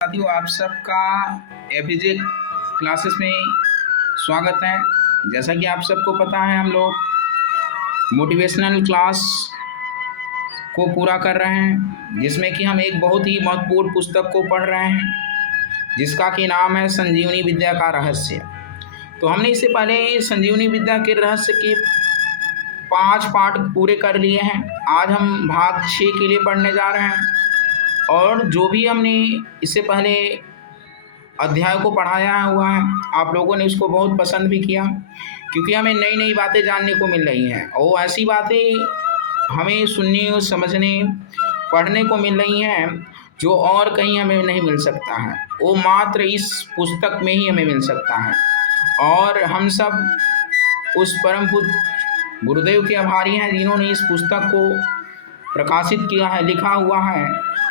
साथियों, आप सबका एफजे क्लासेस में स्वागत है। जैसा कि आप सबको पता है, हम लोग मोटिवेशनल क्लास को पूरा कर रहे हैं, जिसमें कि हम एक बहुत ही महत्वपूर्ण पुस्तक को पढ़ रहे हैं, जिसका कि नाम है संजीवनी विद्या का रहस्य। तो हमने इससे पहले संजीवनी विद्या के रहस्य के 5 पार्ट पूरे कर लिए हैं। आज हम भाग 6 के लिए पढ़ने जा रहे हैं। और जो भी हमने इससे पहले अध्याय को पढ़ाया हुआ है, आप लोगों ने उसको बहुत पसंद भी किया, क्योंकि हमें नई नई बातें जानने को मिल रही हैं और ऐसी बातें हमें सुनने और समझने पढ़ने को मिल रही हैं जो और कहीं हमें नहीं मिल सकता है। वो मात्र इस पुस्तक में ही हमें मिल सकता है। और हम सब उस परम पूज्य गुरुदेव के आभारी हैं, जिन्होंने इस पुस्तक को प्रकाशित किया है, लिखा हुआ है।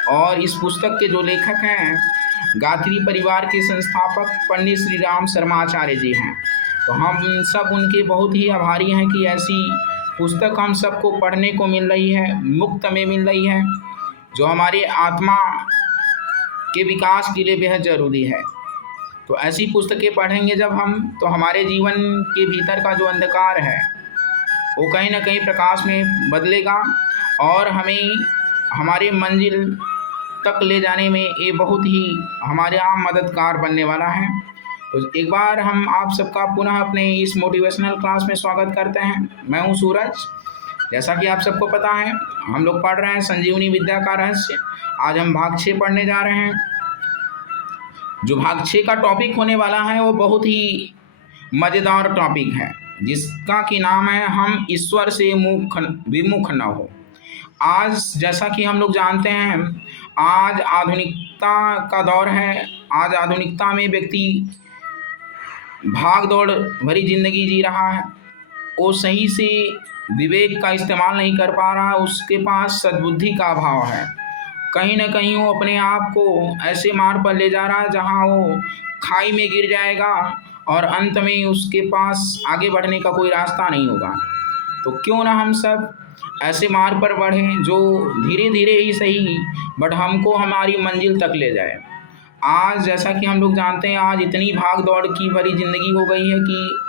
और इस पुस्तक के जो लेखक हैं, गायत्री परिवार के संस्थापक पंडित श्री राम शर्माचार्य जी हैं। तो हम सब उनके बहुत ही आभारी हैं कि ऐसी पुस्तक हम सबको पढ़ने को मिल रही है, मुफ्त में मिल रही है, जो हमारे आत्मा के विकास के लिए बेहद ज़रूरी है। तो ऐसी पुस्तकें पढ़ेंगे जब हम, तो हमारे जीवन के भीतर का जो अंधकार है वो कहीं ना कहीं प्रकाश में बदलेगा और हमें हमारे मंजिल तक ले जाने में ये बहुत ही हमारे यहाँ मददगार बनने वाला है। तो एक बार हम आप सबका पुनः अपने इस मोटिवेशनल क्लास में स्वागत करते हैं। मैं हूँ सूरज। जैसा कि आप सबको पता है, हम लोग पढ़ रहे हैं संजीवनी विद्या का रहस्य। आज हम भाग 6 पढ़ने जा रहे हैं। जो भाग 6 का टॉपिक होने वाला है वो बहुत ही मज़ेदार टॉपिक है, जिसका कि नाम है हम ईश्वर से विमुख न हो। आज जैसा कि हम लोग जानते हैं, आज आधुनिकता का दौर है। आज आधुनिकता में व्यक्ति भाग दौड़ भरी जिंदगी जी रहा है। वो सही से विवेक का इस्तेमाल नहीं कर पा रहा, उसके पास सद्बुद्धि का अभाव है। कहीं ना कहीं वो अपने आप को ऐसे मार्ग पर ले जा रहा है जहाँ वो खाई में गिर जाएगा और अंत में उसके पास आगे बढ़ने का कोई रास्ता नहीं होगा। तो क्यों ना हम सब ऐसे मार्ग पर बढ़ें जो धीरे धीरे ही सही, बट हमको हमारी मंजिल तक ले जाए। आज जैसा कि हम लोग जानते हैं, आज इतनी भाग दौड़ की भरी जिंदगी हो गई है कि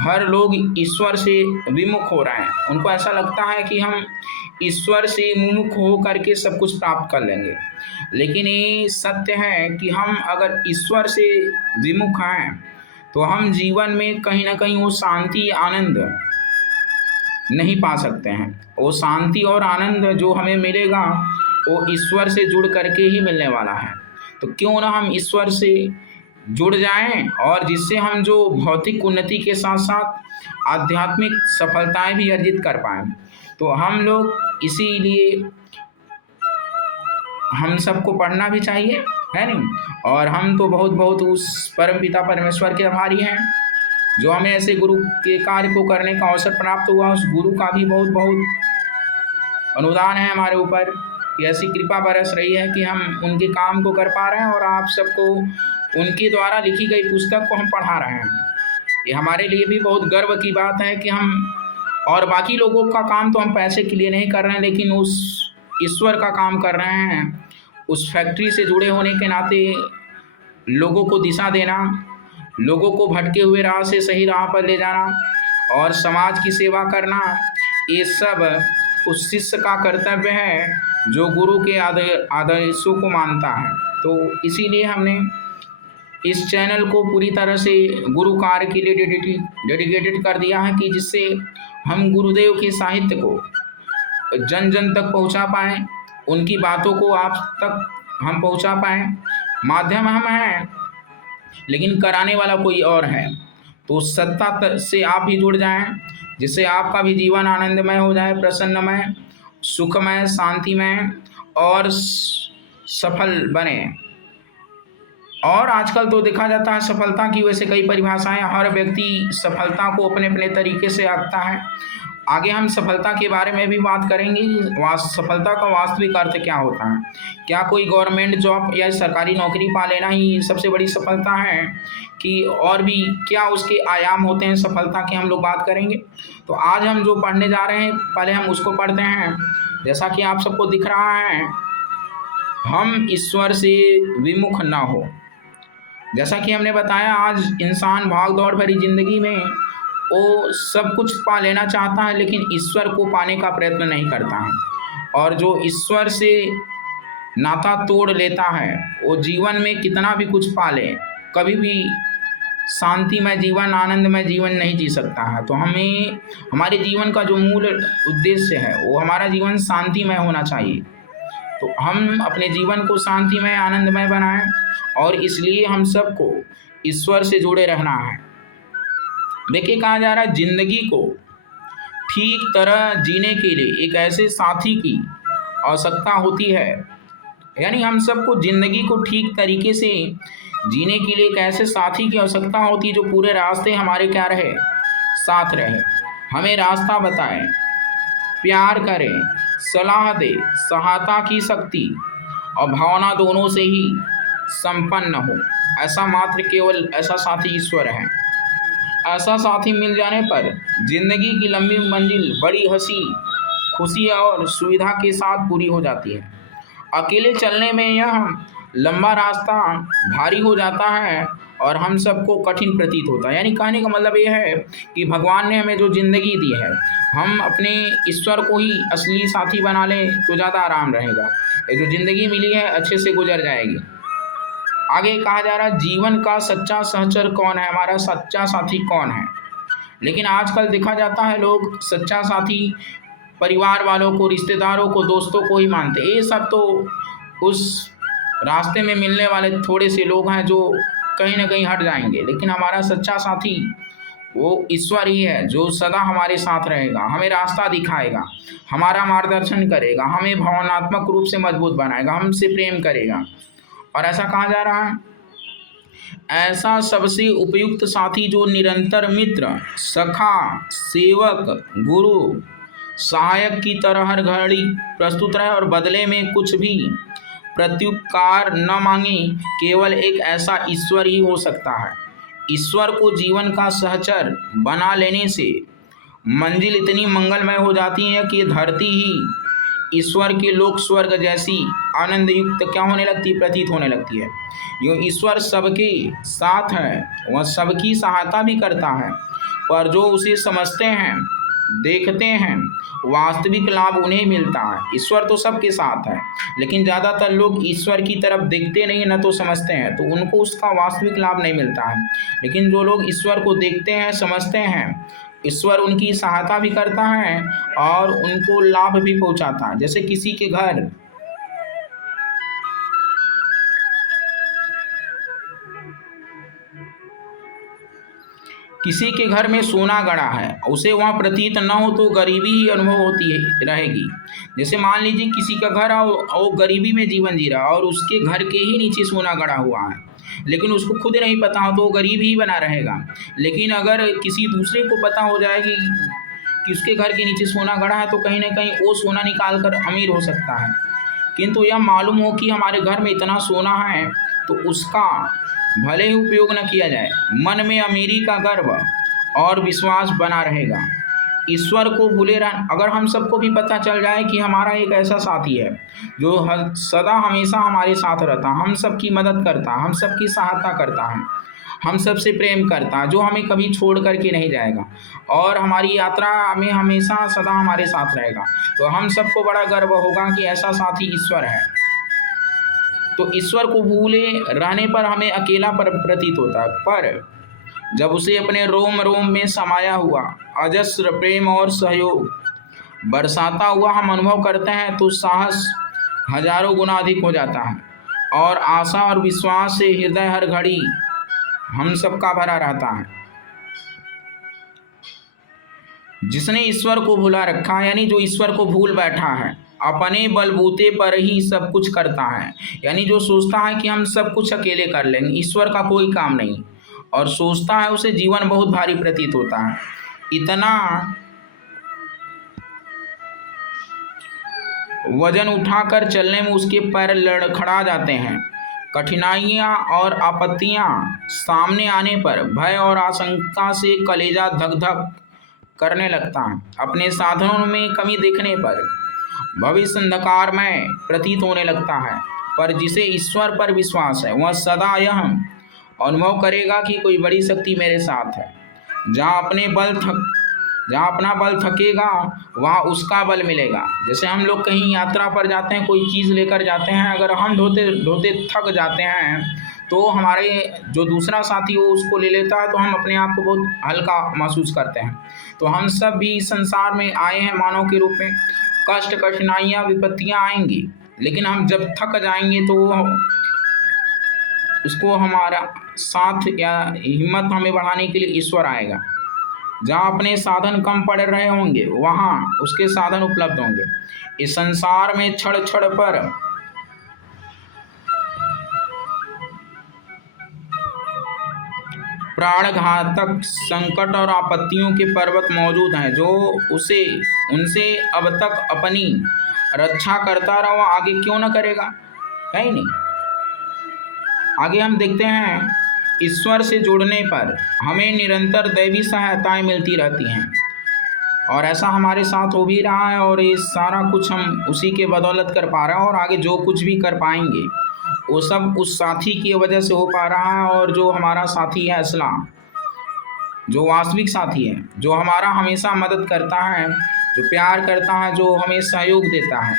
हर लोग ईश्वर से विमुख हो रहे हैं। उनको ऐसा लगता है कि हम ईश्वर से विमुख हो करके सब कुछ प्राप्त कर लेंगे, लेकिन ये सत्य है कि हम अगर ईश्वर से विमुख हैं तो हम जीवन में कहीं ना कहीं वो शांति आनंद नहीं पा सकते हैं। वो शांति और आनंद जो हमें मिलेगा वो ईश्वर से जुड़ करके ही मिलने वाला है। तो क्यों ना हम ईश्वर से जुड़ जाएं, और जिससे हम जो भौतिक उन्नति के साथ साथ आध्यात्मिक सफलताएं भी अर्जित कर पाएं। तो हम लोग इसीलिए हम सबको पढ़ना भी चाहिए, है नहीं। और हम तो बहुत बहुत उस परम पिता परमेश्वर के आभारी हैं, जो हमें ऐसे गुरु के कार्य को करने का अवसर प्राप्त हुआ। उस गुरु का भी बहुत बहुत अनुदान है हमारे ऊपर कि ऐसी कृपा बरस रही है कि हम उनके काम को कर पा रहे हैं और आप सबको उनके द्वारा लिखी गई पुस्तक को हम पढ़ा रहे हैं। ये हमारे लिए भी बहुत गर्व की बात है कि हम, और बाकी लोगों का काम तो हम पैसे के लिए नहीं कर रहे हैं, लेकिन उस ईश्वर का काम कर रहे हैं। उस फैक्ट्री से जुड़े होने के नाते लोगों को दिशा देना, लोगों को भटके हुए राह से सही राह पर ले जाना और समाज की सेवा करना, ये सब उस शिष्य का कर्तव्य है जो गुरु के आदेशों को मानता है। तो इसीलिए हमने इस चैनल को पूरी तरह से गुरु कार्य के लिए डेडिकेटेड कर दिया है, कि जिससे हम गुरुदेव के साहित्य को जन जन तक पहुंचा पाएँ, उनकी बातों को आप तक हम पहुंचा पाएँ। माध्यम हम हैं, लेकिन कराने वाला कोई और है। तो सत्ता से आप भी जुड़ जाएं, जिससे आपका भी जीवन आनंदमय हो जाए, प्रसन्नमय, सुखमय, शांतिमय और सफल बने। और आजकल तो देखा जाता है सफलता की वैसे कई परिभाषाएं, हर व्यक्ति सफलता को अपने अपने तरीके से आंकता है। आगे हम सफलता के बारे में भी बात करेंगे, सफलता का वास्तविक अर्थ क्या होता है। क्या कोई गवर्नमेंट जॉब या सरकारी नौकरी पा लेना ही सबसे बड़ी सफलता है, कि और भी क्या उसके आयाम होते हैं सफलता के, हम लोग बात करेंगे। तो आज हम जो पढ़ने जा रहे हैं, पहले हम उसको पढ़ते हैं। जैसा कि आप सबको दिख रहा है, हम ईश्वर से विमुख ना हो। जैसा कि हमने बताया, आज इंसान भाग दौड़ भरी जिंदगी में वो सब कुछ पा लेना चाहता है, लेकिन ईश्वर को पाने का प्रयत्न नहीं करता है। और जो ईश्वर से नाता तोड़ लेता है वो जीवन में कितना भी कुछ पा ले, कभी भी शांतिमय जीवन, आनंदमय जीवन नहीं जी सकता है। तो हमें हमारे जीवन का जो मूल उद्देश्य है वो हमारा जीवन शांतिमय होना चाहिए। तो हम अपने जीवन को शांतिमय, आनंदमय बनाएं, और इसलिए हम सबको ईश्वर से जुड़े रहना है। देखिए, कहा जा रहा है जिंदगी को ठीक तरह जीने के लिए एक ऐसे साथी की आवश्यकता होती है। यानी हम सबको जिंदगी को ठीक तरीके से जीने के लिए एक ऐसे साथी की आवश्यकता होती है जो पूरे रास्ते हमारे क्या रहे, साथ रहे, हमें रास्ता बताए, प्यार करे, सलाह दे, सहायता की शक्ति और भावना दोनों से ही संपन्न हो। ऐसा मात्र केवल ऐसा साथी ईश्वर है। ऐसा साथी मिल जाने पर जिंदगी की लंबी मंजिल बड़ी हंसी, खुशी और सुविधा के साथ पूरी हो जाती है। अकेले चलने में यह लंबा रास्ता भारी हो जाता है और हम सबको कठिन प्रतीत होता है। यानी कहने का मतलब यह है कि भगवान ने हमें जो ज़िंदगी दी है, हम अपने ईश्वर को ही असली साथी बना लें तो ज़्यादा आराम रहेगा। ये जो ज़िंदगी मिली है अच्छे से गुजर जाएगी। आगे कहा जा रहा है जीवन का सच्चा सहचर कौन है, हमारा सच्चा साथी कौन है। लेकिन आजकल देखा जाता है लोग सच्चा साथी परिवार वालों को, रिश्तेदारों को, दोस्तों को ही मानते हैं। ये सब तो उस रास्ते में मिलने वाले थोड़े से लोग हैं जो कहीं ना कहीं हट जाएंगे। लेकिन हमारा सच्चा साथी वो ईश्वर ही है जो सदा हमारे साथ रहेगा, हमें रास्ता दिखाएगा, हमारा मार्गदर्शन करेगा, हमें भावनात्मक रूप से मजबूत बनाएगा, हमसे प्रेम करेगा। और ऐसा कहा जा रहा है, ऐसा सबसे उपयुक्त साथी जो निरंतर मित्र, सखा, सेवक, गुरु, सहायक की तरह हर घड़ी प्रस्तुत रहे और बदले में कुछ भी प्रत्युपकार न मांगे, केवल एक ऐसा ईश्वर ही हो सकता है। ईश्वर को जीवन का सहचर बना लेने से मंजिल इतनी मंगलमय हो जाती है कि धरती ही ईश्वर के लोक स्वर्ग जैसी आनंद युक्त क्या होने लगती, प्रतीत होने लगती है। यो ईश्वर सबके साथ है, वह सबकी सहायता भी करता है, पर जो उसे समझते हैं, देखते हैं, वास्तविक लाभ उन्हें मिलता है। ईश्वर तो सबके साथ है, लेकिन ज़्यादातर लोग ईश्वर की तरफ देखते नहीं, न तो समझते हैं, तो उनको उसका वास्तविक लाभ नहीं मिलता है। लेकिन जो लोग ईश्वर को देखते हैं, समझते हैं, ईश्वर उनकी सहायता भी करता है और उनको लाभ भी पहुंचाता है। जैसे किसी के घर में सोना गड़ा है, उसे वहाँ प्रतीत न हो तो गरीबी ही अनुभव होती है रहेगी। जैसे मान लीजिए किसी का घर है और वो गरीबी में जीवन जी रहा है और उसके घर के ही नीचे सोना गड़ा हुआ है, लेकिन उसको खुद नहीं पता हो तो वो गरीब ही बना रहेगा। लेकिन अगर किसी दूसरे को पता हो जाए कि उसके घर के नीचे सोना गड़ा है, तो कहीं ना कहीं वो सोना निकाल कर अमीर हो सकता है। किंतु यह मालूम हो कि हमारे घर में इतना सोना है तो उसका भले ही उपयोग न किया जाए, मन में अमीरी का गर्व और विश्वास बना रहेगा। ईश्वर को भूले रह, अगर हम सबको भी पता चल जाए कि हमारा एक ऐसा साथी है जो सदा हमेशा हमारे साथ रहता, हम सबकी मदद करता, हम सबकी सहायता करता है, हम सबसे प्रेम करता, जो हमें कभी छोड़ करके नहीं जाएगा और हमारी यात्रा में हमेशा सदा हमारे साथ रहेगा, तो हम सबको बड़ा गर्व होगा कि ऐसा साथी ईश्वर है। तो ईश्वर को भूले रहने पर हमें अकेला प्रतीत होता है, पर जब उसे अपने रोम रोम में समाया हुआ अजस्र प्रेम और सहयोग बरसाता हुआ हम अनुभव करते हैं तो साहस हजारों गुना अधिक हो जाता है और आशा और विश्वास से हृदय हर घड़ी हम सबका भरा रहता है। जिसने ईश्वर को भुला रखा, यानी जो ईश्वर को भूल बैठा है, अपने बलबूते पर ही सब कुछ करता है, यानी जो सोचता है कि हम सब कुछ अकेले कर लेंगे, ईश्वर का कोई काम नहीं, और सोचता है उसे जीवन बहुत भारी प्रतीत होता है। इतना वजन उठाकर चलने में उसके पैर लड़खड़ा जाते हैं। कठिनाइयाँ और आपत्तियाँ सामने आने पर भय और आशंका से कलेजा धक धक करने लगता है। अपने साधनों में कमी देखने पर भविष्य अंधकारमय प्रतीत होने लगता है। पर जिसे ईश्वर पर विश्वास है वह सदा यह अनुभव करेगा कि कोई बड़ी शक्ति मेरे साथ है। जहाँ अपने बल थक जहाँ अपना बल थकेगा वहाँ उसका बल मिलेगा। जैसे हम लोग कहीं यात्रा पर जाते हैं, कोई चीज़ लेकर जाते हैं, अगर हम ढोते ढोते थक जाते हैं तो हमारे जो दूसरा साथी हो उसको ले लेता है, तो हम अपने आप को बहुत हल्का महसूस करते हैं। तो हम सब भी इस संसार में आए हैं मानव के रूप में। कष्ट, कठिनाइयाँ, विपत्तियाँ आएंगी, लेकिन हम जब थक जाएंगे तो उसको हमारा साथ या हिम्मत हमें बढ़ाने के लिए ईश्वर आएगा। जहाँ अपने साधन कम पड़ रहे होंगे वहाँ उसके साधन उपलब्ध होंगे। इस संसार में क्षण क्षण पर प्राणघातक संकट और आपत्तियों के पर्वत मौजूद हैं, जो उनसे अब तक अपनी रक्षा करता रहा, आगे क्यों न करेगा? है ही नहीं। आगे हम देखते हैं, ईश्वर से जुड़ने पर हमें निरंतर दैवी सहायताएं मिलती रहती हैं, और ऐसा हमारे साथ हो भी रहा है, और ये सारा कुछ हम उसी के बदौलत कर पा रहे हैं, और आगे जो कुछ भी कर पाएंगे वो सब उस साथी की वजह से हो पा रहा है। और जो हमारा साथी है असला, जो वास्तविक साथी है, जो हमारा हमेशा मदद करता है, जो प्यार करता है, जो हमें सहयोग देता है,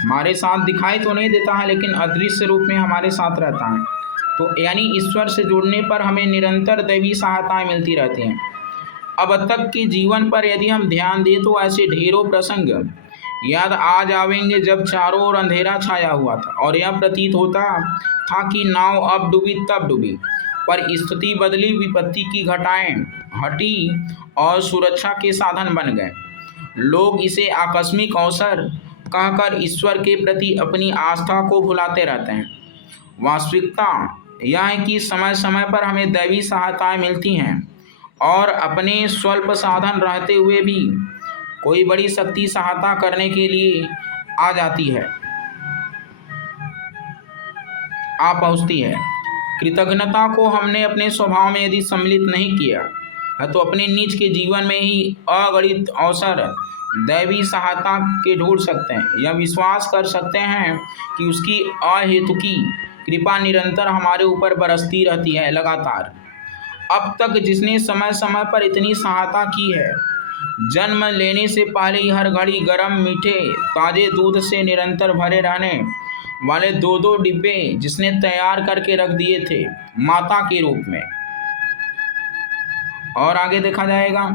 हमारे साथ दिखाई तो नहीं देता है लेकिन अदृश्य रूप में हमारे साथ रहता है। तो यानी ईश्वर से जुड़ने पर हमें निरंतर दैवी सहायताएं मिलती रहती हैं। अब तक के जीवन पर यदि हम ध्यान दें तो ऐसे ढेरों प्रसंग याद आ जाएंगे जब चारों ओर अंधेरा छाया हुआ था और यह प्रतीत होता था कि नाव अब डूबी तब डूबी, पर स्थिति बदली, विपत्ति की घटाएं हटी और सुरक्षा के साधन बन गए। लोग इसे आकस्मिक अवसर कहकर ईश्वर के प्रति अपनी आस्था को भुलाते रहते हैं। वास्तविकता यह है कि समय समय पर हमें दैवी सहायताएं मिलती हैं, और अपने स्वल्प साधन रहते हुए भी कोई बड़ी शक्ति सहायता करने के लिए आ जाती है, आ पहुँचती है। कृतज्ञता को हमने अपने स्वभाव में यदि सम्मिलित नहीं किया है तो अपने निज के जीवन में ही अगणित अवसर दैवी सहायता के ढूंढ सकते हैं। यह विश्वास कर सकते हैं कि उसकी अहेतुकी कृपा निरंतर हमारे ऊपर बरसती रहती है लगातार। अब तक जिसने समय समय पर इतनी सहायता की है, जन्म लेने से पहले ही हर घड़ी गर्म मीठे ताजे दूध से निरंतर भरे रहने वाले 2-2 डिब्बे जिसने तैयार करके रख दिए थे माता के रूप में, और आगे देखा जाएगा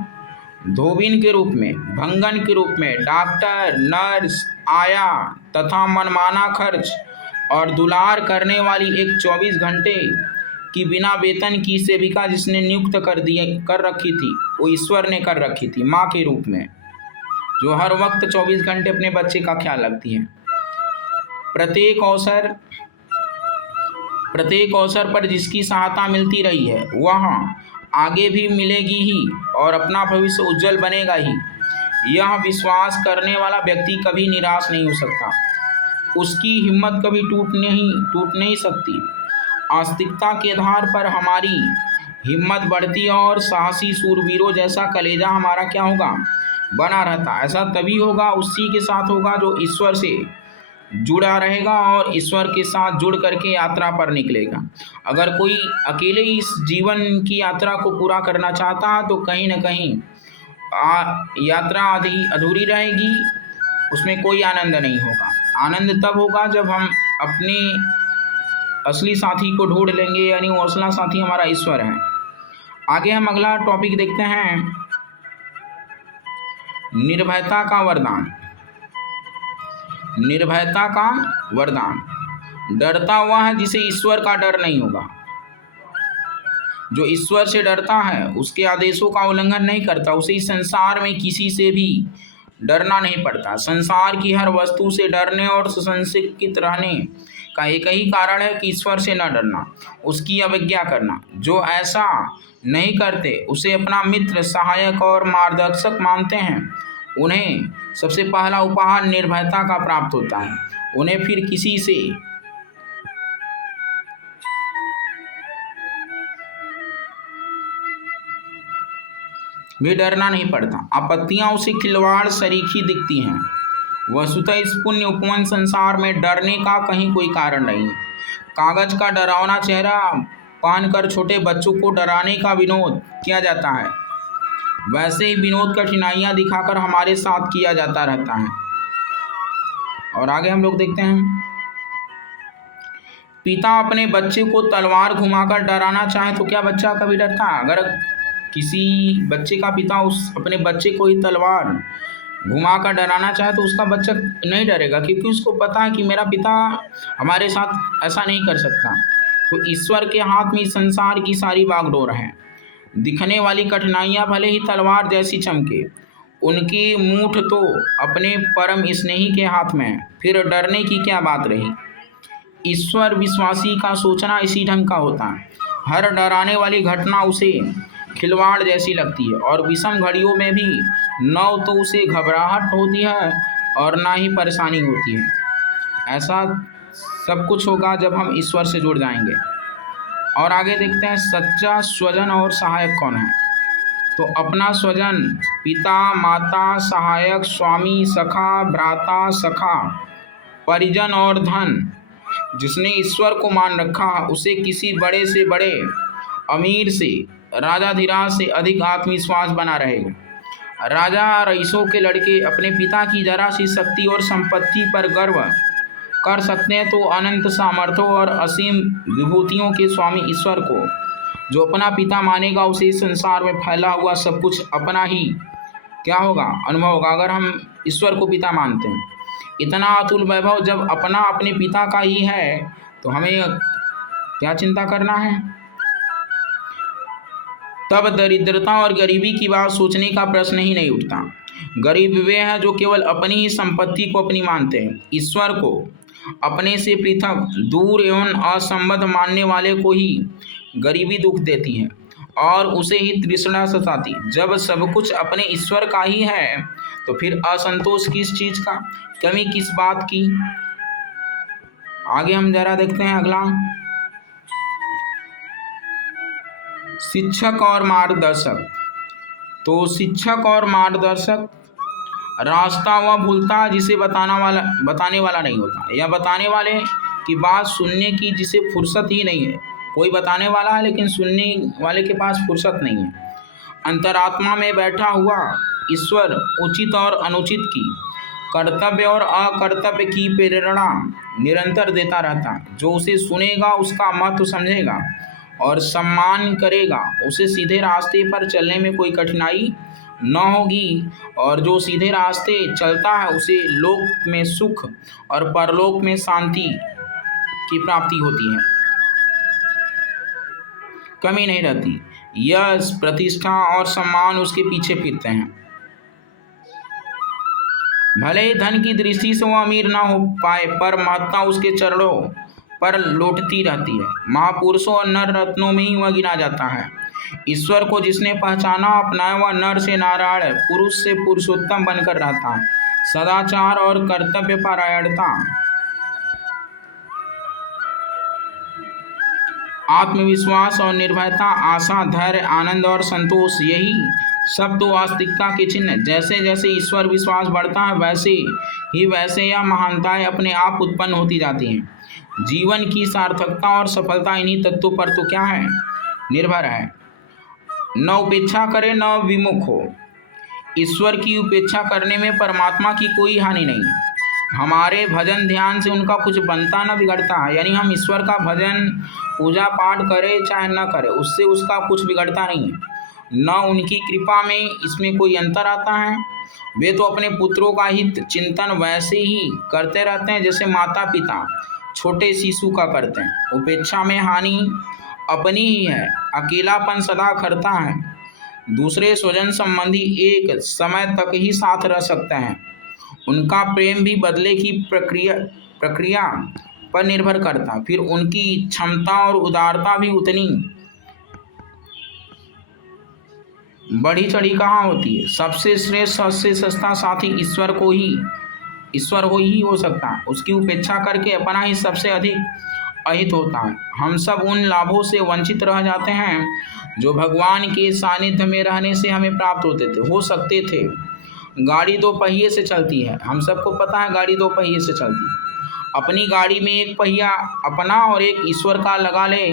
धोबिन के रूप में, भंगन के रूप में, डॉक्टर, नर्स, आया तथा मनमाना खर्च और दुलार करने वाली एक 24 घंटे की बिना वेतन की सेविका जिसने नियुक्त कर रखी थी, वो ईश्वर ने कर रखी थी माँ के रूप में, जो हर वक्त 24 घंटे अपने बच्चे का ख्याल रखती है। प्रत्येक अवसर पर जिसकी सहायता मिलती रही है वह आगे भी मिलेगी ही और अपना भविष्य उज्जवल बनेगा ही। यह विश्वास करने वाला व्यक्ति कभी निराश नहीं हो सकता, उसकी हिम्मत कभी टूट नहीं सकती। आस्तिकता के आधार पर हमारी हिम्मत बढ़ती है और साहसी सूरवीरों जैसा कलेजा हमारा क्या होगा, बना रहता। ऐसा तभी होगा, उसी के साथ होगा जो ईश्वर से जुड़ा रहेगा और ईश्वर के साथ जुड़ करके यात्रा पर निकलेगा। अगर कोई अकेले इस जीवन की यात्रा को पूरा करना चाहता है तो कहीं ना कहीं यात्रा आधी अधूरी रहेगी, उसमें कोई आनंद नहीं होगा। आनंद तब होगा जब हम अपने असली साथी को ढूंढ लेंगे, यानी वो असला साथी हमारा ईश्वर है। आगे हम अगला टॉपिक देखते हैं, निर्भयता का वरदान। निर्भयता का वरदान। डरता वह है जिसे ईश्वर का डर नहीं होगा। जो ईश्वर से डरता है, उसके आदेशों का उल्लंघन नहीं करता, उसे इस संसार में किसी से भी डरना नहीं पड़ता। संसार की हर वस्तु से डरने और सुसंस्कृत रहने का एक ही कारण है कि ईश्वर से न डरना, उसकी अवज्ञा करना। जो ऐसा नहीं करते उसे अपना मित्र, सहायक और मार्गदर्शक मानते हैं, उन्हें सबसे पहला उपहार निर्भयता का प्राप्त होता है। उन्हें फिर किसी से भी डरना नहीं पड़ता। आपत्तियां उसे खिलवाड़ सरीखी दिखती हैं, वस्तुतः इस पुण्य उपवन संसार में डरने का कहीं कोई कारण नहीं है। कागज का डरावना चेहरा पहनकर छोटे बच्चों को डराने का विनोद किया जाता है, वैसे ही विनोद कठिनाइयां दिखाकर हमारे साथ किया जाता रहता है। और आगे हम लोग देखते हैं, पिता अपने बच्चे को तलवार घुमाकर डराना चाहे तो क्या बच्चा कभी डरता है? अगर किसी बच्चे का पिता उस अपने बच्चे को ही तलवार घुमाकर डराना चाहे तो उसका बच्चा नहीं डरेगा, क्योंकि उसको पता है कि मेरा पिता हमारे साथ ऐसा नहीं कर सकता। तो ईश्वर के हाथ में इस संसार की सारी बागडोर है। दिखने वाली कठिनाइयां भले ही तलवार जैसी चमके, उनकी मूठ तो अपने परम स्नेही के हाथ में है, फिर डरने की क्या बात रही। ईश्वर विश्वासी का सोचना इसी ढंग का होता है। हर डराने वाली घटना उसे खिलवाड़ जैसी लगती है, और विषम घड़ियों में भी न तो उसे घबराहट होती है और ना ही परेशानी होती है। ऐसा सब कुछ होगा जब हम ईश्वर से जुड़ जाएंगे। और आगे देखते हैं, सच्चा स्वजन और सहायक कौन है? तो अपना स्वजन पिता, माता, सहायक, स्वामी, सखा, भ्राता, सखा, परिजन और धन। जिसने ईश्वर को मान रखा, उसे किसी बड़े से बड़े अमीर से, राजाधिराज से अधिक आत्मविश्वास बना रहेगा। राजा रईसों के लड़के अपने पिता की जरा सी शक्ति और संपत्ति पर गर्व कर सकते हैं, तो अनंत सामर्थ्यों और असीम विभूतियों के स्वामी ईश्वर को जो अपना पिता मानेगा, उसे इस संसार में फैला हुआ सब कुछ अपना ही क्या होगा, अनुभव होगा। अगर हम ईश्वर को पिता मानते हैं, इतना अतुल वैभव जब अपना अपने पिता का ही है, तो हमें क्या चिंता करना है। तब दरिद्रता और गरीबी की बात सोचने का प्रश्न ही नहीं उठता। गरीब वे हैं जो केवल अपनी ही संपत्ति को अपनी मानते हैं। ईश्वर को अपने से पृथक, दूर एवं असंबद्ध मानने वाले को ही गरीबी दुख देती है और उसे ही तृष्णा सताती। जब सब कुछ अपने ईश्वर का ही है, तो फिर असंतोष किस चीज का, कमी किस बात की। आगे हम जरा देखते हैं अगला, शिक्षक और मार्गदर्शक। तो शिक्षक और मार्गदर्शक रास्ता वह भूलता जिसे बताने वाला नहीं होता, या बताने वाले की बात सुनने की जिसे फुर्सत ही नहीं है। कोई बताने वाला है लेकिन सुनने वाले के पास फुर्सत नहीं है। अंतरात्मा में बैठा हुआ ईश्वर उचित और अनुचित की, कर्तव्य और अकर्तव्य की प्रेरणा निरंतर देता रहता है। जो उसे सुनेगा उसका महत्व समझेगा और सम्मान करेगा, उसे सीधे रास्ते पर चलने में कोई कठिनाई न होगी, और जो सीधे रास्ते चलता है उसे लोक में सुख और परलोक में शांति की प्राप्ति होती है, कमी नहीं रहती। यश, प्रतिष्ठा और सम्मान उसके पीछे फिरते हैं। भले ही धन की दृष्टि से वह अमीर ना हो पाए, पर महत्ता उसके चरणों पर लौटती रहती है। महापुरुषों और नर रत्नों में ही वह गिना जाता है। ईश्वर को जिसने पहचाना, अपनाया, वह नर से नारायण, पुरुष से पुरुषोत्तम बनकर रहता है। सदाचार और कर्तव्य परायणता, आत्मविश्वास और निर्भयता, आशा, धैर्य, आनंद और संतोष, यही सब तो वास्तविकता के चिन्ह। जैसे जैसे ईश्वर विश्वास बढ़ता है, वैसे यह महानताएं अपने आप उत्पन्न होती जाती हैं। जीवन की सार्थकता और सफलता इन्हीं तत्वों पर तो क्या है, निर्भर है। न उपेक्षा करे न विमुख हो। ईश्वर की उपेक्षा करने में परमात्मा की कोई हानि नहीं है। हमारे भजन ध्यान से उनका कुछ बनता न बिगड़ता है, यानी हम ईश्वर का भजन पूजा पाठ करें चाहे न करें, उससे उसका कुछ बिगड़ता नहीं है। न उनकी कृपा में इसमें कोई अंतर आता है। वे तो अपने पुत्रों का हित चिंतन वैसे ही करते रहते हैं जैसे माता पिता छोटे शिशु का करते हैं। उपेक्षा में हानि अपनी ही है। अकेलापन सदा करता है। दूसरे स्वजन संबंधी एक समय तक ही साथ रह सकते हैं। उनका प्रेम भी बदले की प्रक्रिया पर निर्भर करता है। फिर उनकी क्षमता और उदारता भी उतनी बढ़ी चढ़ी कहाँ होती है। सबसे श्रेष्ठ, सबसे सस्ता साथी ईश्वर ही हो सकता है। उसकी उपेक्षा करके अपना ही सबसे अधिक अहित होता है। हम सब उन लाभों से वंचित रह जाते हैं जो भगवान के सानिध्य में रहने से हमें प्राप्त हो सकते थे। गाड़ी दो पहिए से चलती है, हम सबको पता है गाड़ी दो पहिए से चलती है। अपनी गाड़ी में एक पहिया अपना और एक ईश्वर का लगा ले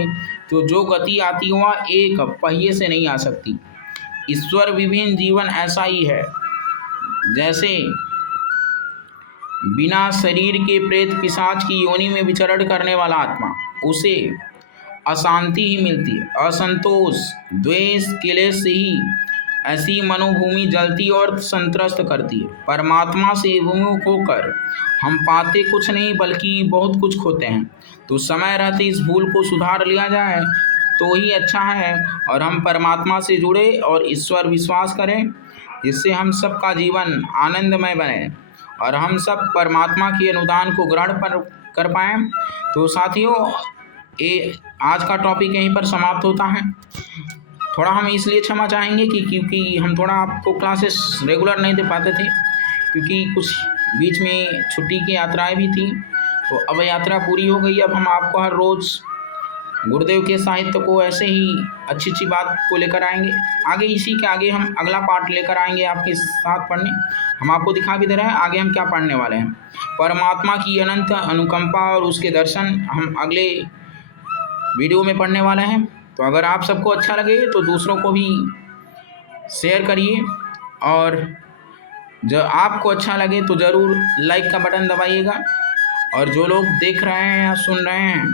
तो जो गति आती हुआ एक पहिए से नहीं आ सकती। ईश्वर विभिन्न जीवन ऐसा ही है, जैसे बिना शरीर के प्रेत पिशाच की योनि में विचरण करने वाला आत्मा, उसे अशांति ही मिलती है, असंतोष, द्वेष, क्लेश से ही ऐसी मनोभूमि जलती और संत्रस्त करती है। परमात्मा से विमुख होकर हम पाते कुछ नहीं बल्कि बहुत कुछ खोते हैं। तो समय रहते इस भूल को सुधार लिया जाए तो ही अच्छा है, और हम परमात्मा से जुड़े और ईश्वर विश्वास करें, जिससे हम सबका जीवन आनंदमय बने और हम सब परमात्मा के अनुदान को ग्रहण कर पाएँ। तो साथियों, ये आज का टॉपिक यहीं पर समाप्त होता है। थोड़ा हम इसलिए क्षमा चाहेंगे कि क्योंकि हम थोड़ा आपको क्लासेस रेगुलर नहीं दे पाते थे, क्योंकि कुछ बीच में छुट्टी की यात्राएं भी थी। तो अब यात्रा पूरी हो गई, अब हम आपको हर रोज़ गुरुदेव के साहित्य को ऐसे ही अच्छी अच्छी बात को लेकर आएंगे। आगे इसी के आगे हम अगला पार्ट लेकर आएंगे आपके साथ पढ़ने। हम आपको दिखा भी दे रहे हैं आगे हम क्या पढ़ने वाले हैं। परमात्मा की अनंत अनुकंपा और उसके दर्शन हम अगले वीडियो में पढ़ने वाले हैं। तो अगर आप सबको अच्छा लगे तो दूसरों को भी शेयर करिए, और जब आपको अच्छा लगे तो ज़रूर लाइक का बटन दबाइएगा। और जो लोग देख रहे हैं या सुन रहे हैं,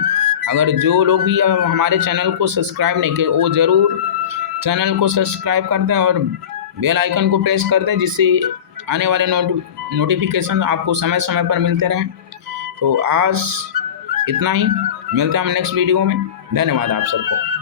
अगर जो लोग भी हमारे चैनल को सब्सक्राइब नहीं किए, वो ज़रूर चैनल को सब्सक्राइब कर दें और बेल आइकन को प्रेस कर दें, जिससे आने वाले नोटिफिकेशन आपको समय समय पर मिलते रहें। तो आज इतना ही, मिलते हैं हम नेक्स्ट वीडियो में। धन्यवाद आप सबको।